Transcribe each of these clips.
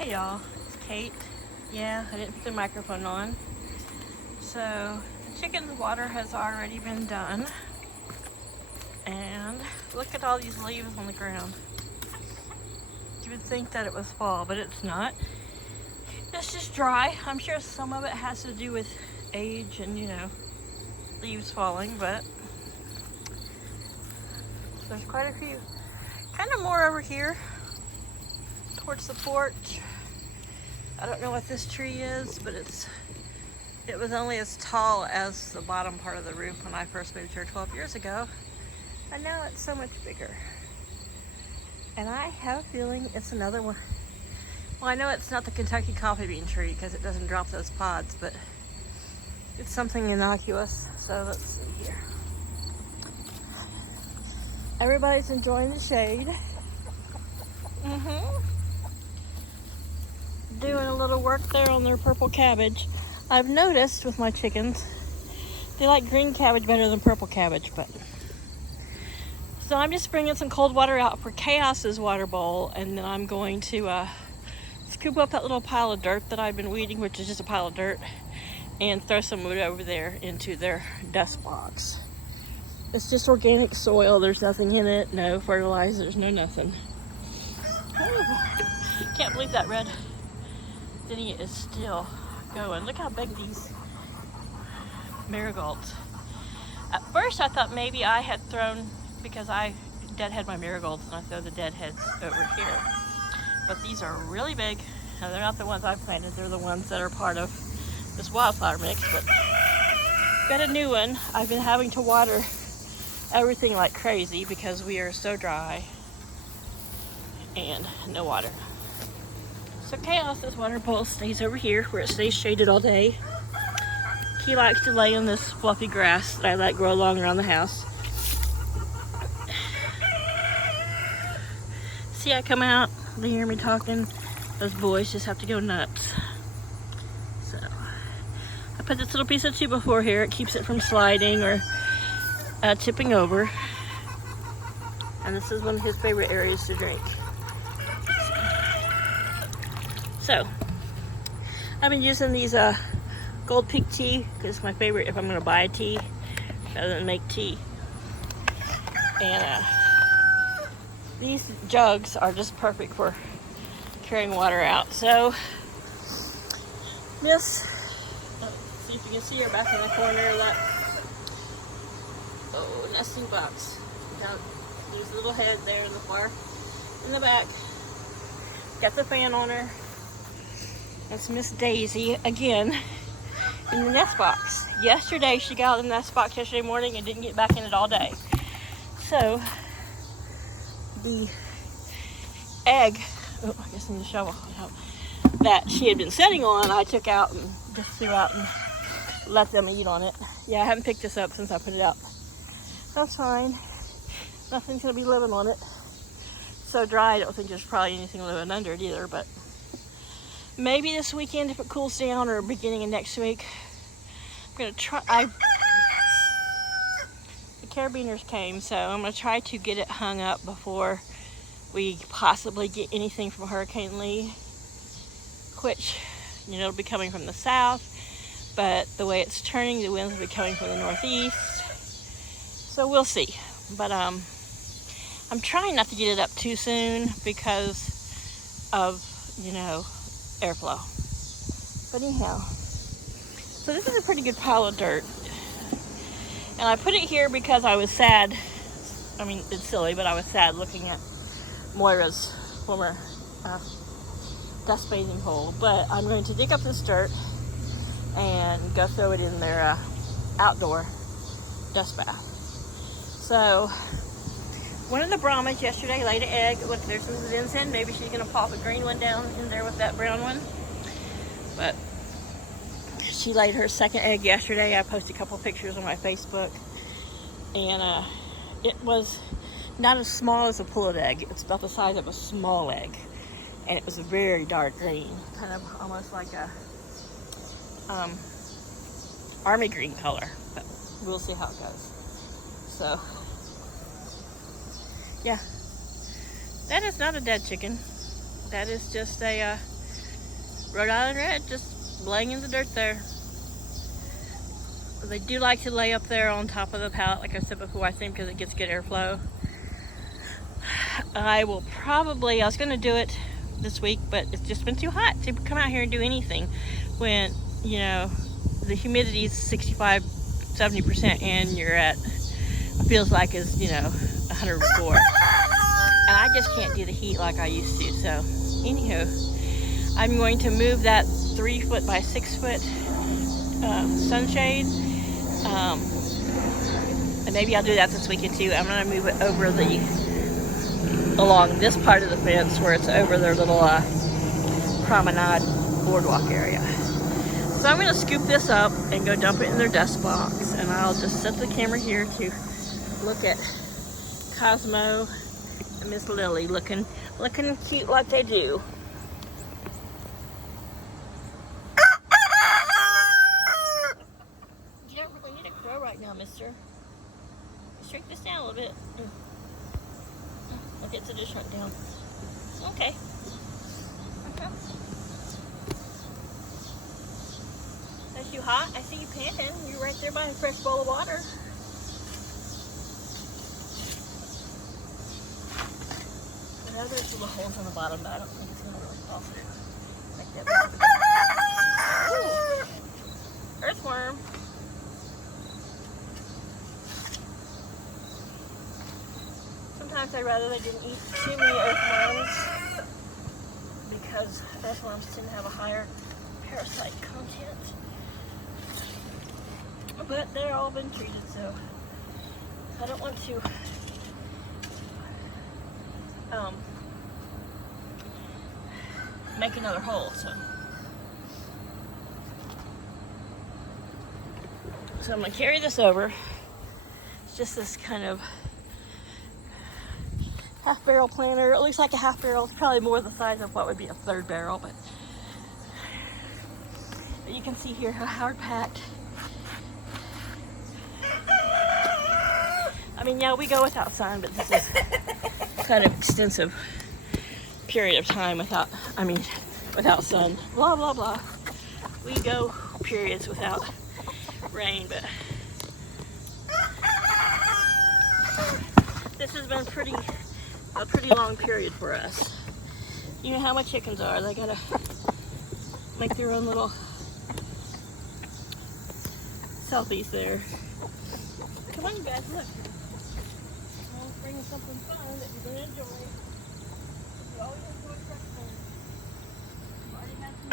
Hey y'all, it's Kate. Yeah, I didn't put the microphone on. So, the chicken's water has already been done. And look at all these leaves on the ground. You would think that it was fall, but it's not. It's just dry. I'm sure some of it has to do with age and, leaves falling, but there's quite a few. Kind of more over here towards the porch. I don't know what this tree is, but it was only as tall as the bottom part of the roof when I first moved here 12 years ago. And now it's so much bigger. And I have a feeling it's another one. Well, I know it's not the Kentucky coffee bean tree because it doesn't drop those pods, but it's something innocuous. So let's see here. Everybody's enjoying the shade. Doing a little work there on their purple cabbage. I've noticed with my chickens, they like green cabbage better than purple cabbage, but. So I'm just bringing some cold water out for Chaos's water bowl, and then I'm going to scoop up that little pile of dirt that I've been weeding, which is just a pile of dirt, and throw some wood over there into their dust box. It's just organic soil. There's nothing in it, no fertilizers, no nothing. Oh, can't believe that red zinnia is still going. Look how big these marigolds. At first I thought maybe I had thrown, because I deadhead my marigolds and I throw the deadheads over here. But these are really big, and they're not the ones I planted, they're the ones that are part of this wildflower mix. But got a new one. I've been having to water everything like crazy because we are so dry and no water. So Chaos's water bowl stays over here where it stays shaded all day. He likes to lay in this fluffy grass that I let grow along around the house. See, I come out, they hear me talking, those boys just have to go nuts. So, I put this little piece of 2x4 here. It keeps it from sliding or tipping over. And this is one of his favorite areas to drink. So, I've been using these Gold Peak tea because it's my favorite if I'm going to buy a tea rather than make tea. And these jugs are just perfect for carrying water out. So, this, let's see if you can see her back in the corner of that nesting box. Now, there's a little head there in the far, in the back. Got the fan on her. That's Miss Daisy again in the nest box. Yesterday, she got out of the nest box yesterday morning and didn't get back in it all day. So, the egg, I guess I need a shovel, that she had been sitting on, I took out and just threw out and let them eat on it. Yeah, I haven't picked this up since I put it out. That's fine. Nothing's going to be living on it. So dry, I don't think there's probably anything living under it either, but maybe this weekend if it cools down or beginning of next week. I'm going to try. The carabiners came, so I'm going to try to get it hung up before we possibly get anything from Hurricane Lee, which, it'll be coming from the south, but the way it's turning, the winds will be coming from the northeast. So we'll see. But I'm trying not to get it up too soon because of, airflow. But anyhow, so this is a pretty good pile of dirt. And I put it here because I was sad. I mean, it's silly, but I was sad looking at Moira's former dust bathing hole. But I'm going to dig up this dirt and go throw it in their outdoor dust bath. So, one of the Brahmas yesterday laid an egg. Look, there's some ginseng. Maybe she's going to pop a green one down in there with that brown one. But she laid her second egg yesterday. I posted a couple pictures on my Facebook. And it was not as small as a pullet egg. It's about the size of a small egg. And it was a very dark green. Kind of almost like a army green color. But we'll see how it goes. So, yeah, that is not a dead chicken. That is just a Rhode Island red, just laying in the dirt there. They do like to lay up there on top of the pallet, like I said before, I think because it gets good airflow. I was going to do it this week, but it's just been too hot to come out here and do anything when, you know, the humidity is 65, 70% and you're at, feels like is, you know, 104. And I just can't do the heat like I used to. So, anywho, I'm going to move that 3 foot by 6 foot sunshade. And maybe I'll do that this weekend too. I'm going to move it over along this part of the fence where it's over their little promenade boardwalk area. So I'm going to scoop this up and go dump it in their dust box, and I'll just set the camera here to look at Cosmo and Miss Lily looking cute like they do. You don't really need a crow right now, mister. Shrink this down a little bit. Okay, so just shrunk down. Okay. Is you hot? I see you panting. You're right there by a fresh bowl of water. I know there's little holes on the bottom, but I don't think it's going to really fall through. Like that. Ooh. Earthworm. Sometimes I'd rather they didn't eat too many earthworms because earthworms tend to have a higher parasite content. But they're all been treated, so I don't want to make another hole. So I'm going to carry this over. It's just this kind of half barrel planter. It looks like a half barrel. It's probably more the size of what would be a third barrel, but you can see here how hard packed. I mean, yeah, we go without sun, but this is kind of extensive period of time without sun. Blah, blah, blah. We go periods without rain, but this has been a pretty long period for us. You know how my chickens are. They gotta make their own little selfies there. Come on, you guys, look. I'll bring you something fun that you're gonna enjoy. You always enjoy fresh fun. You already had some.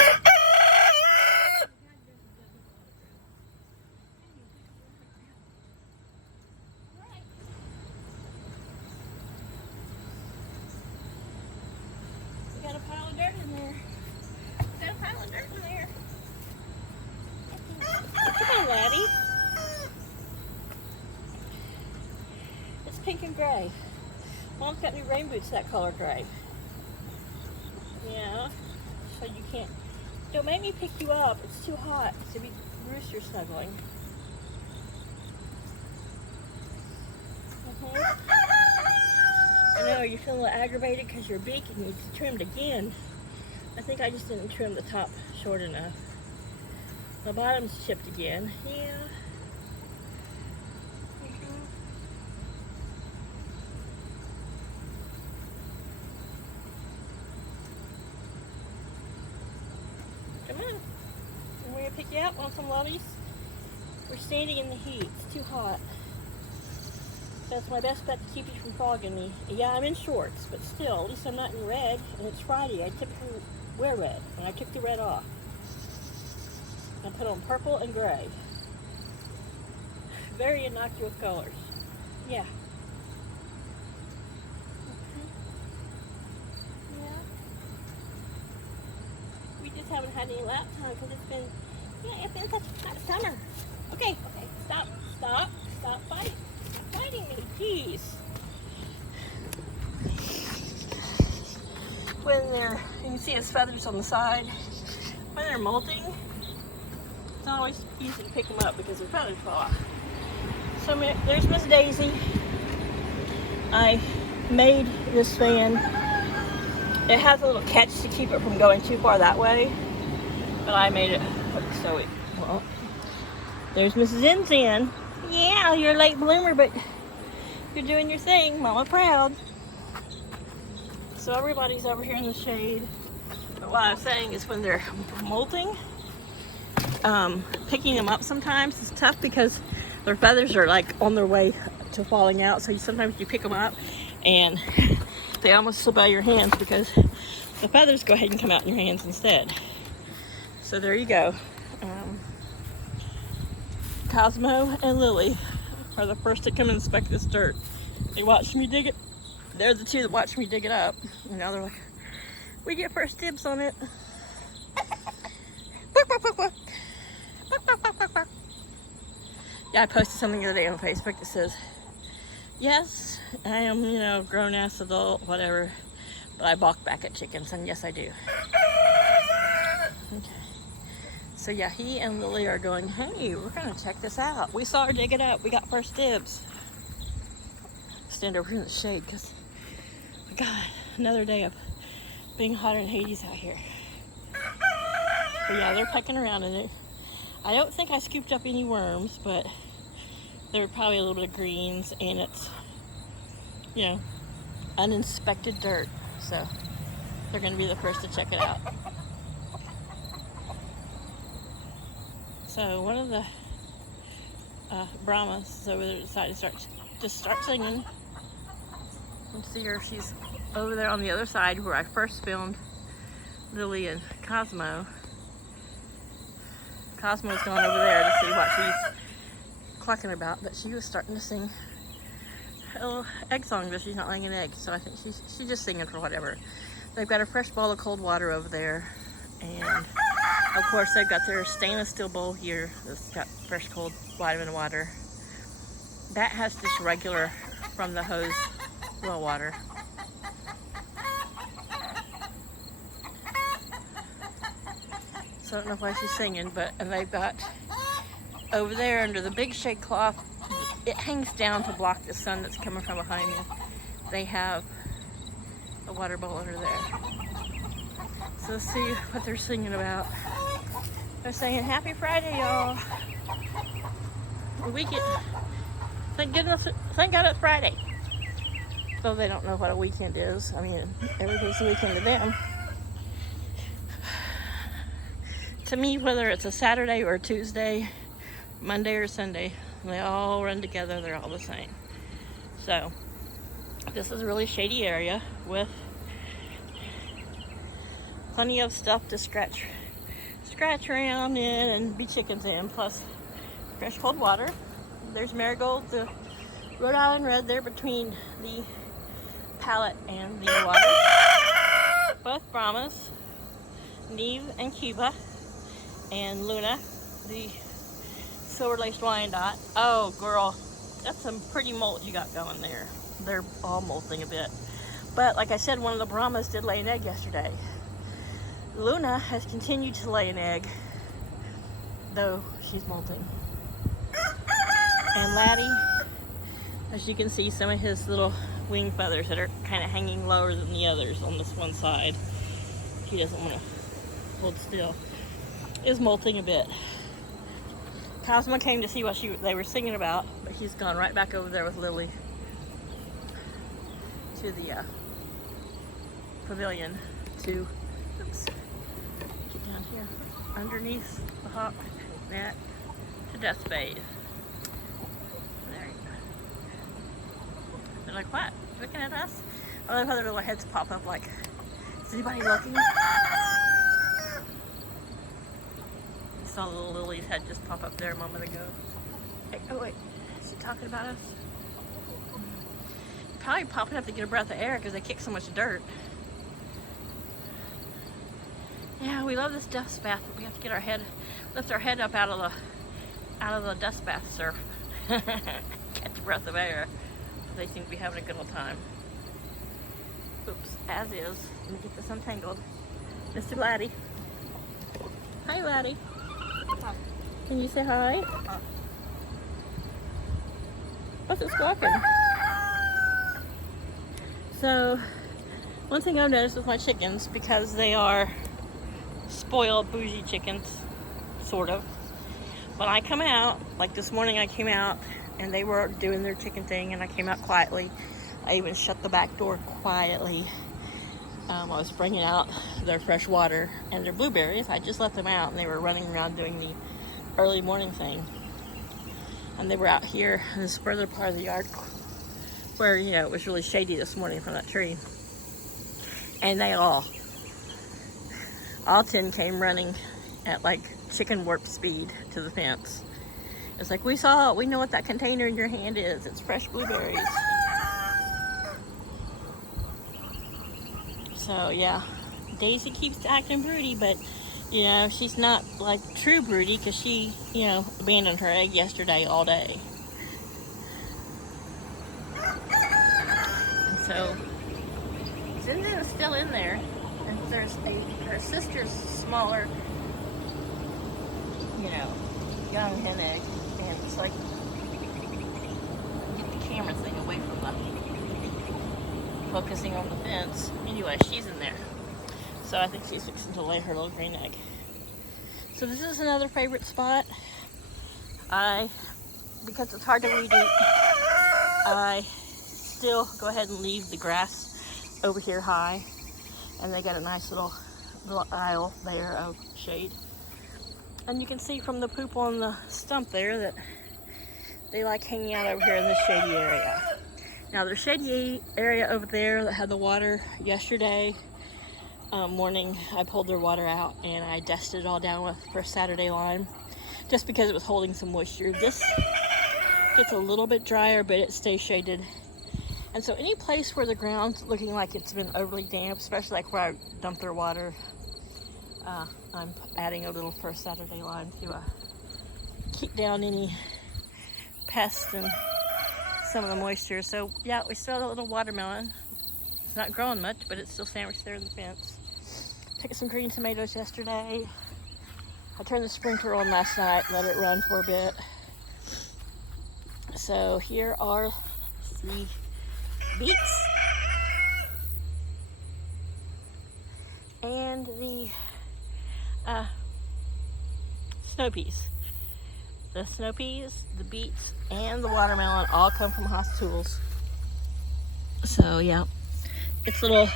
Got a pile of dirt in there. Got a pile of dirt in there. Come on, laddie. It's pink and gray. Mom's got new rain boots that color gray. Yeah. So you can't. Don't make me pick you up. It's too hot to be rooster snuggling. I know you're feeling a little aggravated because your beak needs trimmed again. I think I just didn't trim the top short enough. The bottom's chipped again. Yeah. Come on. I'm going to pick you up on some lovies. We're standing in the heat. It's too hot. That's my best bet to keep you from fogging me. Yeah, I'm in shorts, but still, at least I'm not in red, and it's Friday. I typically wear red, and I took the red off. I put on purple and gray. Very innocuous colors. Yeah. Yeah. We just haven't had any lap time because it's been such a hot summer. Okay, stop fighting. Fighting me, jeez. You can see his feathers on the side. When they're molting, it's not always easy to pick them up because their feathers fall off. So there's Miss Daisy. I made this fan. It has a little catch to keep it from going too far that way. but I made it so it, well, there's Mrs. Ensign. Yeah, you're a late bloomer, but you're doing your thing. Mama proud. So everybody's over here in the shade. But what I'm saying is when they're molting, picking them up sometimes is tough because their feathers are like on their way to falling out. So sometimes you pick them up and they almost slip out of your hands because the feathers go ahead and come out in your hands instead. So there you go. Cosmo and Lily are the first to come inspect this dirt. They watched me dig it. They're the two that watched me dig it up. And now they're like, we get first dibs on it. Yeah, I posted something the other day on Facebook that says, yes, I am, you know, grown-ass adult, whatever, but I balk back at chickens, and yes, I do. Okay. So yeah, he and Lily are going, hey, we're gonna check this out. We saw her dig it up. We got first dibs. Stand over here in the shade because, God, another day of being hotter than Hades out here. But yeah, they're pecking around in it. I don't think I scooped up any worms, but there were probably a little bit of greens, and it's, you know, uninspected dirt. So they're gonna be the first to check it out. So one of the Brahmas over there decided to start singing. You can see her, she's over there on the other side where I first filmed Lily and Cosmo. Cosmo's gone over there to see what she's clucking about, but she was starting to sing a little egg song, but she's not laying an egg, so I think she's just singing for whatever. They've got a fresh bowl of cold water over there, and of course they've got their stainless steel bowl here that's got fresh cold vitamin water. That has just regular from the hose well water. So I don't know why she's singing, and they've got over there under the big shade cloth, it hangs down to block the sun that's coming from behind me. They have a water bowl under there. So let's see what they're singing about. They're saying, happy Friday, y'all. The weekend. Thank God it's Friday. So they don't know what a weekend is. I mean, every day's a weekend to them. To me, whether it's a Saturday or a Tuesday, Monday or Sunday, they all run together. They're all the same. So this is a really shady area with plenty of stuff to scratch around in and be chickens in, plus fresh cold water. There's Marigold, the Rhode Island Red there between the pallet and the water. Both Brahmas, Neve and Cuba, and Luna, the silver-laced Wyandotte. Oh, girl, that's some pretty molt you got going there. They're all molting a bit. But like I said, one of the Brahmas did lay an egg yesterday. Luna has continued to lay an egg, though she's molting. And Laddie, as you can see, some of his little wing feathers that are kind of hanging lower than the others on this one side, he doesn't want to hold still, is molting a bit. Cosmo came to see what they were singing about, but he's gone right back over there with Lily to the pavilion to, oops, get down here underneath the hawk net to death bathe. There you go. They're like, what? Looking at us? I love how their little heads pop up like, is anybody looking? I saw little Lily's head just pop up there a moment ago. Hey, oh wait, is she talking about us? Probably popping up to get a breath of air because they kick so much dirt. Yeah, we love this dust bath, but we have to get lift our head up out of the dust bath surf. Catch a breath of air. They seem to be having a good old time. Oops, as is. Let me get this untangled. Mr. Laddie. Hi, Laddie. Hi. Can you say hi? What's it squawking? So, one thing I've noticed with my chickens, because they are spoiled, bougie chickens, sort of. When I come out, like this morning I came out and they were doing their chicken thing and I came out quietly. I even shut the back door quietly. I was bringing out their fresh water and their blueberries. I just let them out and they were running around doing the early morning thing. And they were out here in this further part of the yard where, you know, it was really shady this morning from that tree. And they all 10 came running at like chicken warp speed to the fence. It's like, we saw it, we know what that container in your hand is. It's fresh blueberries. So yeah, Daisy keeps acting broody, but you know, she's not like true broody because she, you know, abandoned her egg yesterday all day. And so Zinzin is still in there, and there's her sister's smaller, you know, young hen egg, and it's like, get the camera thing away from them, focusing on the fence. Anyway, she's in there. So I think she's fixing to lay her little green egg. So this is another favorite spot. Because it's hard to weed eat, I still go ahead and leave the grass over here high. And they got a nice little aisle there of shade. And you can see from the poop on the stump there that they like hanging out over here in this shady area. Now there's shady area over there that had the water yesterday morning. I pulled their water out and I dusted it all down with fresh Saturday lime just because it was holding some moisture. This gets a little bit drier, but it stays shaded. And so any place where the ground's looking like it's been overly damp, especially like where I dumped their water, I'm adding a little fresh Saturday lime to keep down any pests and some of the moisture. So yeah, we still have a little watermelon. It's not growing much, but it's still sandwiched there in the fence. Picked some green tomatoes yesterday. I turned the sprinkler on last night, let it run for a bit. So here are the beets and the snow peas. The snow peas, the beets, and the watermelon all come from Haas Tools. So yeah, its little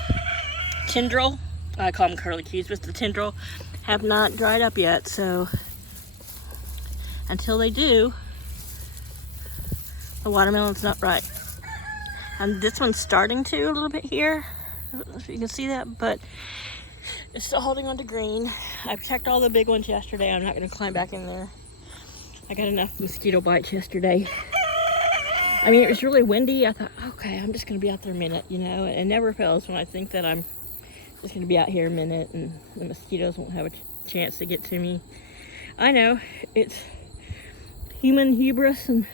tendril, I call them curlicues, but the tendril have not dried up yet. So until they do, the watermelon's not ripe. And this one's starting to a little bit here. I don't know if you can see that, but it's still holding on to green. I checked all the big ones yesterday. I'm not going to climb back in there. I got enough mosquito bites yesterday. I mean, it was really windy. I thought, okay, I'm just going to be out there a minute, you know. It never fails when I think that I'm just going to be out here a minute and the mosquitoes won't have a chance to get to me. I know, it's human hubris and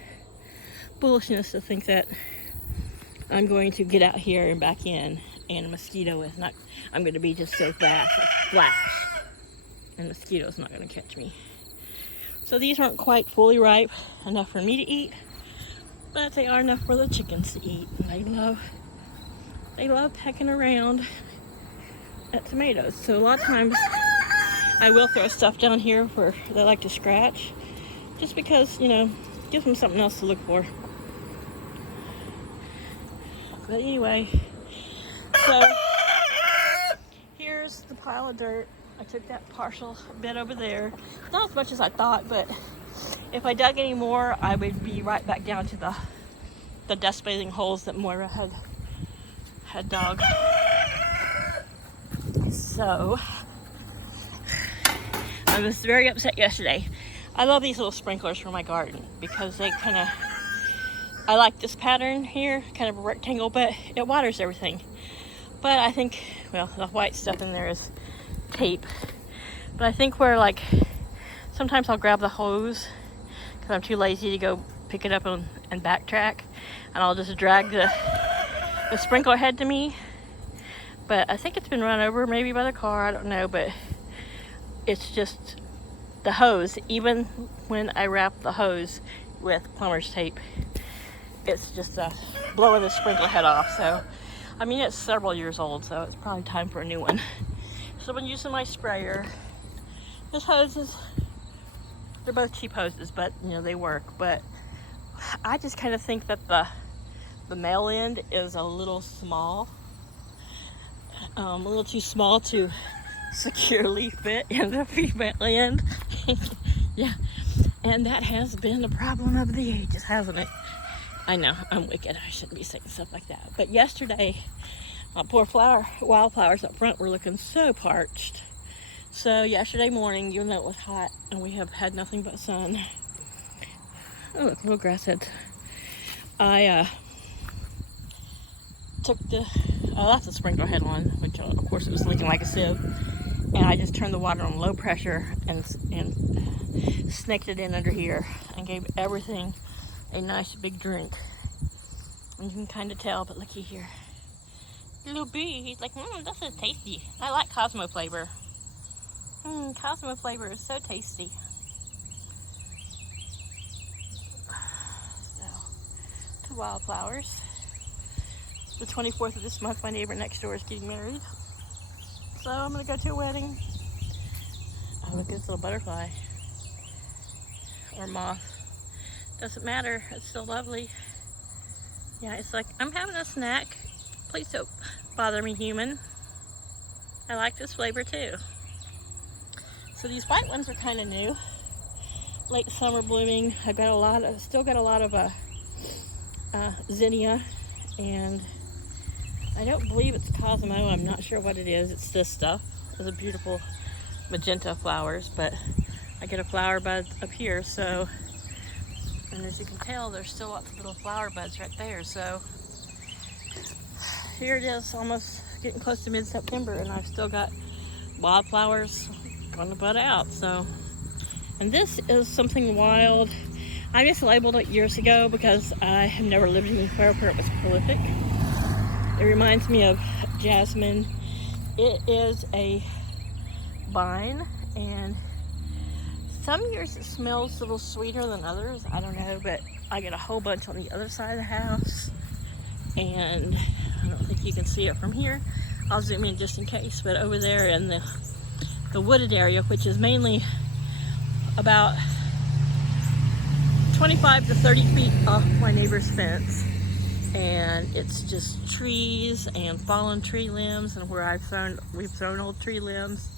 bullishness to think that I'm going to get out here and back in and a mosquito is not, I'm going to be just so fast, like flash, and mosquito's not going to catch me. So these aren't quite fully ripe enough for me to eat, but they are enough for the chickens to eat. And they love pecking around at tomatoes. So a lot of times I will throw stuff down here where they like to scratch, just because, you know, gives them something else to look for. But anyway, so here's the pile of dirt. I took that partial bit over there. Not as much as I thought, but if I dug any more, I would be right back down to the dust bathing holes that Moira had dug. So I was very upset yesterday. I love these little sprinklers for my garden because they kind of, I like this pattern here, kind of a rectangle, but it waters everything. But I think, well, the white stuff in there is tape. But I think where, like, sometimes I'll grab the hose because I'm too lazy to go pick it up and backtrack, and I'll just drag the sprinkler head to me. But I think it's been run over maybe by the car, I don't know, but it's just the hose. Even when I wrap the hose with plumber's tape, it's just blowing the sprinkler head off. So I mean, it's several years old, so it's probably time for a new one. So I've been using my sprayer. This hoses, they're both cheap hoses, but you know, they work. But I just kind of think that the male end is a little small, a little too small to securely fit in the female end. Yeah, and that has been the problem of the ages, hasn't it? I know, I'm wicked. I shouldn't be saying stuff like that. But yesterday, my poor wildflowers up front were looking so parched. So yesterday morning, even though it was hot and we have had nothing but sun, oh look, little grass heads. I took that's a sprinkler head on, which of course it was leaking like a sieve, and I just turned the water on low pressure and snaked it in under here and gave everything a nice big drink. And you can kind of tell, but looky here, little bee, he's like, this is tasty. I like Cosmo flavor. Cosmo flavor is so tasty. So, to wildflowers. The 24th of this month, my neighbor next door is getting married. So I'm gonna go to a wedding. Oh, look at this little butterfly. Or moth. Doesn't matter, it's still lovely. Yeah, it's like, I'm having a snack. Please don't bother me, human. I like this flavor too. So these white ones are kind of new. Late summer blooming. I've got still got a lot of zinnia, and I don't believe it's Cosmo. I'm not sure what it is. It's this stuff. It's a beautiful magenta flowers, but I get a flower bud up here, so, and as you can tell, there's still lots of little flower buds right there. So here it is, almost getting close to mid-September, and I've still got wildflowers going to bud out. So, and this is something wild. I mislabeled it years ago because I have never lived anywhere where it was prolific. It reminds me of jasmine. It is a vine, and some years it smells a little sweeter than others. I don't know, but I get a whole bunch on the other side of the house, and I don't think you can see it from here. I'll zoom in just in case, but over there in the wooded area, which is mainly about 25 to 30 feet off my neighbor's fence, and it's just trees and fallen tree limbs, and where we've thrown old tree limbs,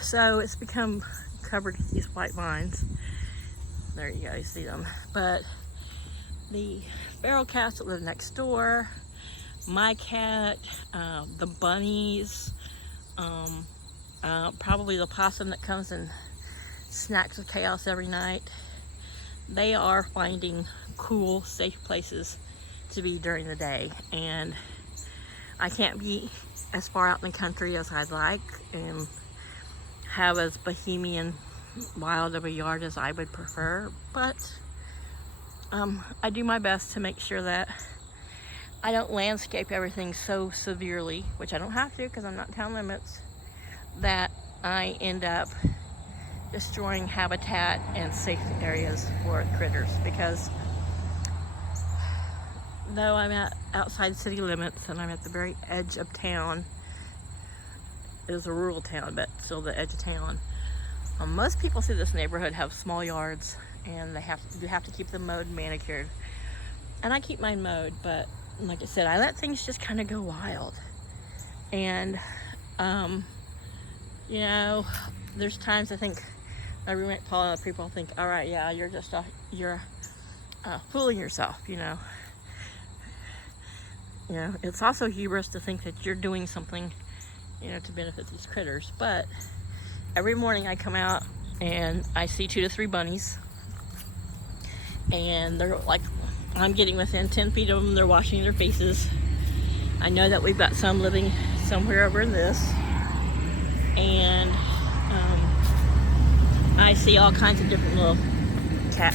so it's become covered with these white vines. There you go, you see them. But the feral cats that live next door, my cat, the bunnies, probably the possum that comes and snacks with chaos every night, they are finding cool, safe places to be during the day. And I can't be as far out in the country as I'd like and have as bohemian wild of a yard as I would prefer, but I do my best to make sure that I don't landscape everything so severely, which I don't have to because I'm not town limits, that I end up destroying habitat and safe areas for critters. Because though I'm outside city limits and I'm at the very edge of town, it is a rural town, but still the edge of town. Most people through this neighborhood have small yards, and you have to keep them mowed and manicured. And I keep mine mowed, but like I said, I let things just kind of go wild. And you know, there's times I think my roommate Paul and other people think, all right, yeah, you're fooling yourself, you know. You know, it's also hubris to think that you're doing something, you know, to benefit these critters. But every morning I come out and I see 2 to 3 bunnies, and they're like, I'm getting within 10 feet of them. They're washing their faces. I know that we've got some living somewhere over in this, and I see all kinds of different little cat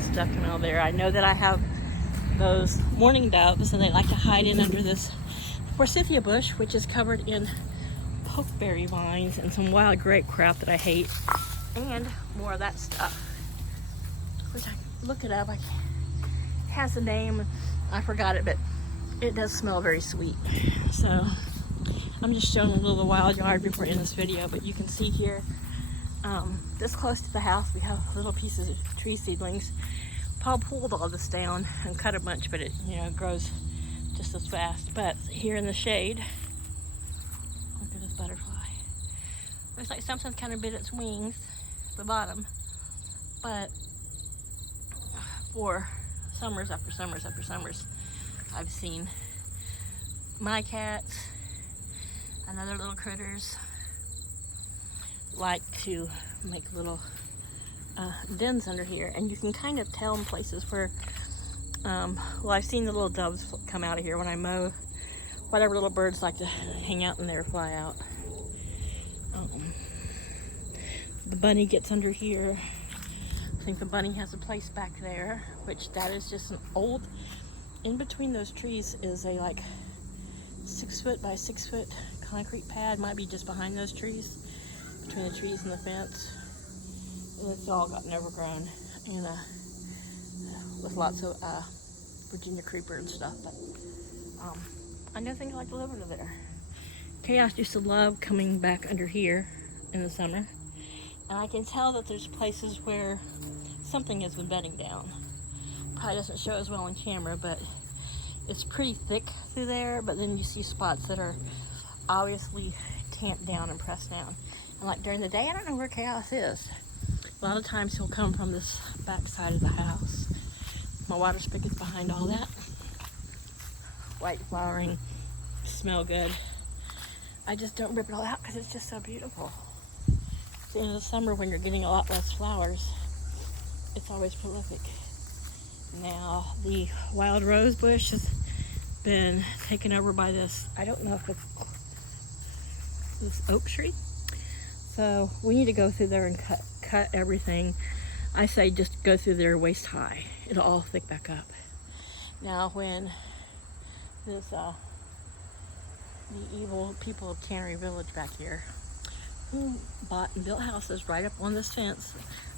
stuff coming out there. I know that I have those mourning doves, and they like to hide in under this forsythia bush, which is covered in pokeberry vines and some wild grape crap that I hate, and more of that stuff, which I look it up. It has a name, I forgot it, but it does smell very sweet. So I'm just showing a little of the wild yard before I end this video, but you can see here, this close to the house, we have little pieces of tree seedlings. Paul pulled all this down and cut a bunch, but it, grows just as fast. But here in the shade, look at this butterfly. Looks like something kind of bit its wings, the bottom. But for summers after summers after summers, I've seen my cats and other little critters like to make little dens under here, and you can kind of tell in places where, well, I've seen the little doves come out of here when I mow. Whatever little birds like to hang out in there, fly out. The bunny gets under here. I think the bunny has a place back there, which that is just an old, in between those trees is a like 6 foot by 6 foot concrete pad. Might be just behind those trees, between the trees and the fence. And it's all gotten overgrown and with lots of Virginia creeper and stuff. But I know things like to live under there. Chaos used to love coming back under here in the summer. And I can tell that there's places where something has been bedding down. Probably doesn't show as well on camera, but it's pretty thick through there. But then you see spots that are obviously tamped down and pressed down. And like during the day, I don't know where Chaos is. A lot of times he'll come from this back side of the house. My water spigot's behind all that. White flowering, smell good. I just don't rip it all out because it's just so beautiful. At the end of the summer, when you're getting a lot less flowers, it's always prolific. Now the wild rose bush has been taken over by this, I don't know if it's this oak tree. So we need to go through there and cut everything. I say just go through there waist high. It'll all thick back up. Now when this the evil people of Cannery Village back here, who bought and built houses right up on this fence,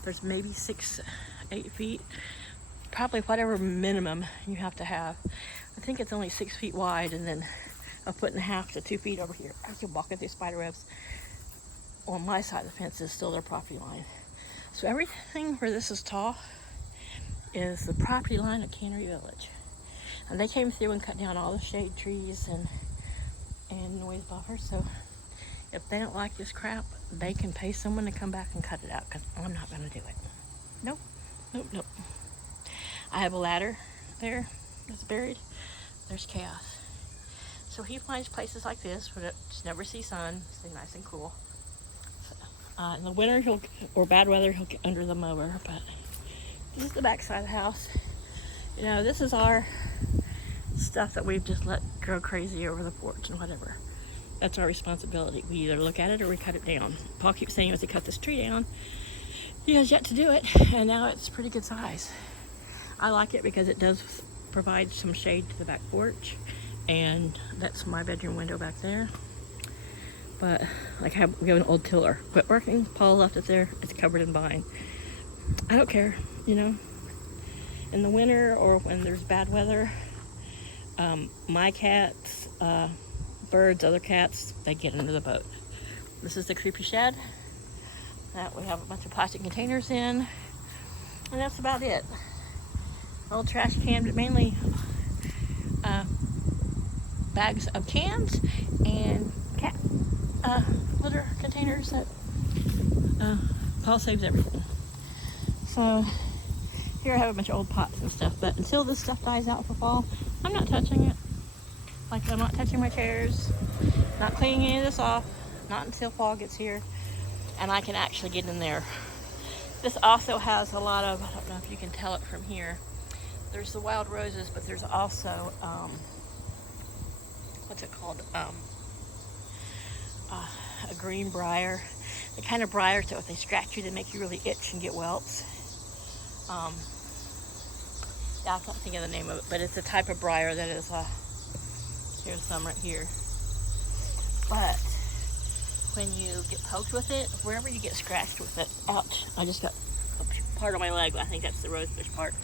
there's maybe 6-8 feet, probably whatever minimum you have to have. I think it's only 6 feet wide, and then 1.5 to 2 feet over here. I can walk in through spider webs. On my side of the fence is still their property line. So everything where this is tall is the property line of Cannery Village. And they came through and cut down all the shade trees and noise buffers. So if they don't like this crap, they can pay someone to come back and cut it out, because I'm not going to do it. Nope, nope, nope. I have a ladder there that's buried. There's Chaos. So he finds places like this where it never sees sun, stay nice and cool. In the winter, or bad weather, he'll get under the mower. But this is the back side of the house. This is our stuff that we've just let grow crazy over the porch and whatever. That's our responsibility. We either look at it or we cut it down. Paul keeps saying he wants to cut this tree down. He has yet to do it, and now it's pretty good size. I like it because it does provide some shade to the back porch, and that's my bedroom window back there. But we have an old tiller. Quit working. Paul left it there. It's covered in vine. I don't care, In the winter or when there's bad weather, my cats, birds, other cats, they get under the boat. This is the creepy shed that we have a bunch of plastic containers in. And that's about it. Old trash can, but mainly bags of cans and cat litter containers that Paul saves everything. So here I have a bunch of old pots and stuff, but until this stuff dies out for fall, I'm not touching it. Like, I'm not touching my chairs, not cleaning any of this off, not until fall gets here and I can actually get in there. This also has a lot of, I don't know if you can tell it from here, there's the wild roses, but there's also what's it called, a green briar, the kind of briars that if they scratch you, they make you really itch and get whelps. Yeah, I can't think of the name of it, but it's a type of briar that is, here's some right here. But when you get poked with it, wherever you get scratched with it, ouch, I just got a part of my leg, I think that's the rosebush part,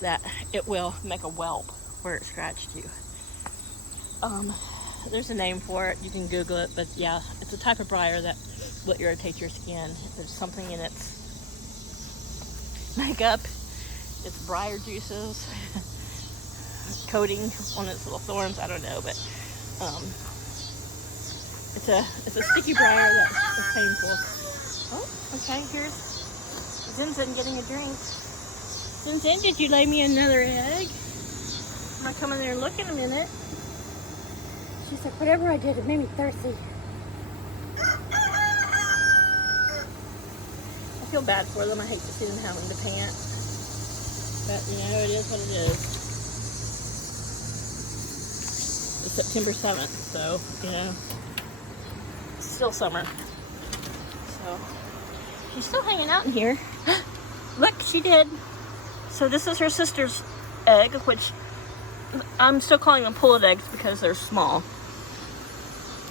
that it will make a whelp where it scratched you. there's a name for it. You can Google it, but yeah, it's a type of briar that will irritate your skin. There's something in its makeup. It's briar juices coating on its little thorns. I don't know, but it's a sticky briar that is painful. Oh, okay. Here's Zinzin getting a drink. Zinzin, did you lay me another egg? I'll come in there and look in a minute. She's like, whatever I did, it made me thirsty. I feel bad for them. I hate to see them having to pant. But, you know, it is what it is. It's September 7th, so, you know, it's still summer. So, she's still hanging out in here. Look, she did. So this is her sister's egg, which I'm still calling them pullet eggs because they're small.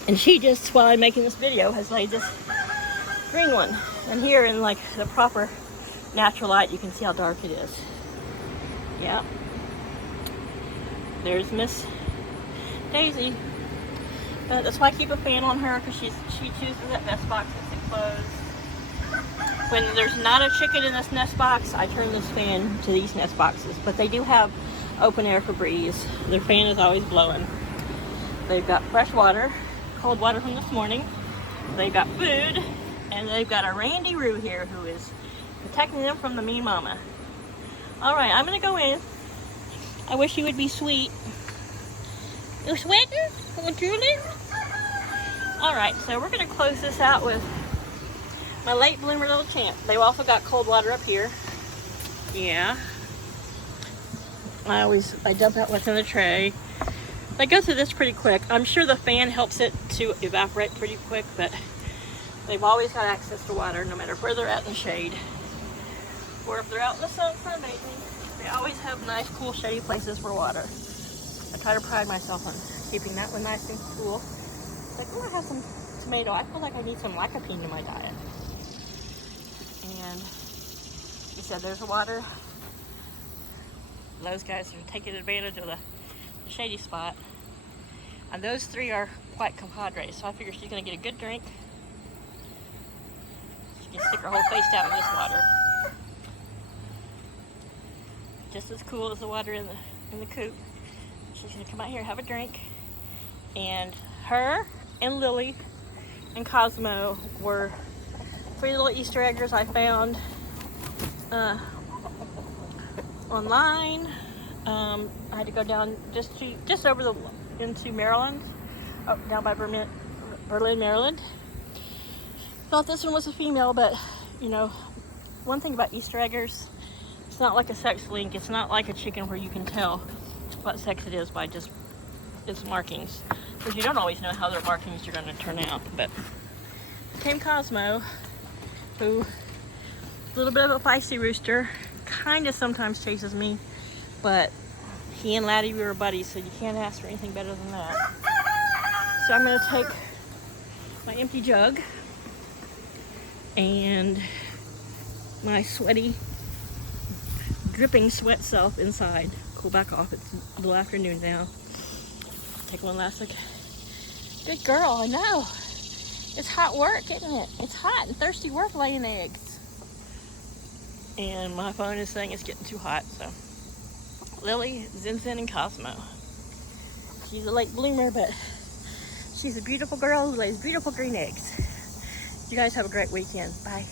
And she just, while I'm making this video, has laid this green one. And here in like the proper natural light, you can see how dark it is. Yeah. There's Miss Daisy. But that's why I keep a fan on her, because she chooses that nest box as it closed. When there's not a chicken in this nest box, I turn this fan to these nest boxes. But they do have open air for breeze. Their fan is always blowing. They've got fresh water, cold water from this morning. They've got food, and they've got a Randy Roo here who is protecting them from the mean mama. All right, I'm gonna go in. I wish you would be sweet. You sweating? Oh, Julie? All right, so we're gonna close this out with my late bloomer little champ. They've also got cold water up here. Yeah. I dump out what's in the tray. They go through this pretty quick. I'm sure the fan helps it to evaporate pretty quick, but they've always got access to water no matter where they're at in the shade. Or if they're out in the sun sunbathing, they always have nice, cool, shady places for water. I try to pride myself on keeping that one nice and cool. Like, oh, I have some tomato. I feel like I need some lycopene in my diet. And he said there's the water. Those guys are taking advantage of the shady spot. And those three are quite compadres, so I figure she's going to get a good drink. She can stick her whole face down in this water. Just as cool as the water in the coop. She's going to come out here and have a drink. And her and Lily and Cosmo were 3 little Easter eggers I found online. I had to go down just over into Maryland, down by Berlin, Maryland. Thought this one was a female, but you know, one thing about Easter eggers, it's not like a sex link. It's not like a chicken where you can tell what sex it is by just its markings, because you don't always know how their markings are going to turn out. But came Cosmo, who is a little bit of a feisty rooster, kind of sometimes chases me, but he and Laddie were buddies, so you can't ask for anything better than that. So I'm going to take my empty jug and my sweaty, dripping sweat self inside. Cool back off. It's a little afternoon now. Take one last look. Good girl, I know. It's hot work, isn't it? It's hot and thirsty work laying eggs. And my phone is saying it's getting too hot, so. Lily, Zinzin, and Cosmo. She's a late bloomer, but she's a beautiful girl who lays beautiful green eggs. You guys have a great weekend. Bye.